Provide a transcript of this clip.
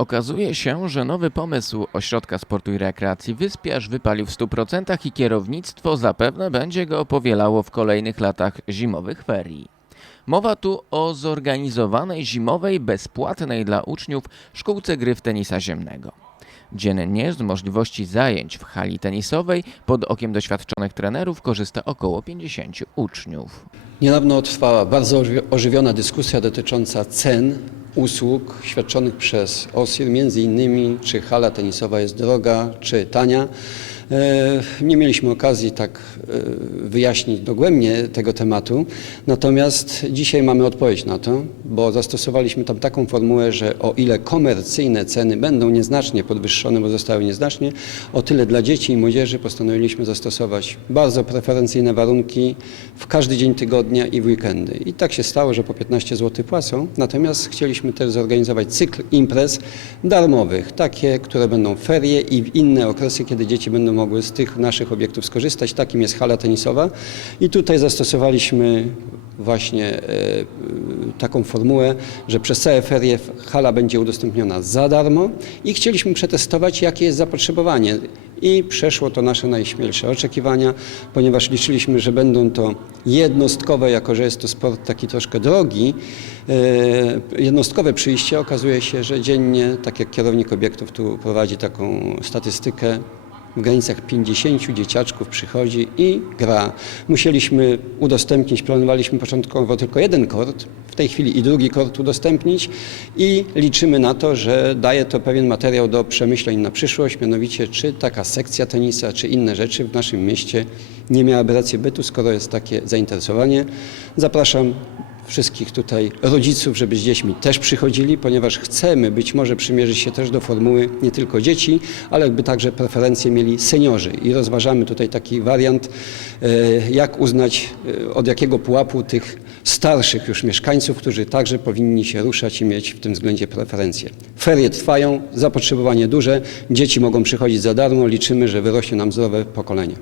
Okazuje się, że nowy pomysł Ośrodka Sportu i Rekreacji Wyspiarz wypalił w 100% i kierownictwo zapewne będzie go powielało w kolejnych latach zimowych ferii. Mowa tu o zorganizowanej zimowej, bezpłatnej dla uczniów szkółce gry w tenisa ziemnego. Dziennie z możliwości zajęć w hali tenisowej pod okiem doświadczonych trenerów korzysta około 50 uczniów. Niedawno trwała bardzo ożywi- ożywiona dyskusja dotycząca cen usług świadczonych przez OSIR, między innymi czy hala tenisowa jest droga, czy tania. E, Nie mieliśmy okazji tak e, wyjaśnić dogłębnie tego tematu, natomiast dzisiaj mamy odpowiedź na to, bo zastosowaliśmy tam taką formułę, że o ile komercyjne ceny będą nieznacznie podwyższone, bo zostały nieznacznie, o tyle dla dzieci i młodzieży postanowiliśmy zastosować bardzo preferencyjne warunki w każdy dzień tygodnia i w weekendy. I tak się stało, że po 15 zł płacą, natomiast chcieliśmy też zorganizować cykl imprez darmowych, takie, które będą ferie i inne okresy, kiedy dzieci będą mogły z tych naszych obiektów skorzystać. Takim jest hala tenisowa i tutaj zastosowaliśmy właśnie e, taką formułę, że przez całe ferie hala będzie udostępniona za darmo i chcieliśmy przetestować, jakie jest zapotrzebowanie. I przeszło to nasze najśmielsze oczekiwania, ponieważ liczyliśmy, że będą to jednostkowe, jako że jest to sport taki troszkę drogi, e, jednostkowe przyjście. Okazuje się, że dziennie, tak jak kierownik obiektów tu prowadzi taką statystykę, w granicach 50 dzieciaczków przychodzi i gra. Musieliśmy udostępnić, planowaliśmy początkowo tylko jeden kort, w tej chwili i drugi kort udostępnić i liczymy na to, że daje to pewien materiał do przemyśleń na przyszłość, mianowicie czy taka sekcja tenisa, czy inne rzeczy w naszym mieście nie miałaby racji bytu, skoro jest takie zainteresowanie. Zapraszam wszystkich tutaj rodziców, żeby z dziećmi też przychodzili, ponieważ chcemy być może przymierzyć się też do formuły nie tylko dzieci, ale jakby także preferencje mieli seniorzy i rozważamy tutaj taki wariant, e, jak uznać e, od jakiego pułapu tych starszych już mieszkańców, którzy także powinni się ruszać i mieć w tym względzie preferencje. Ferie trwają, zapotrzebowanie duże, dzieci mogą przychodzić za darmo, liczymy, że wyrośnie nam zdrowe pokolenie.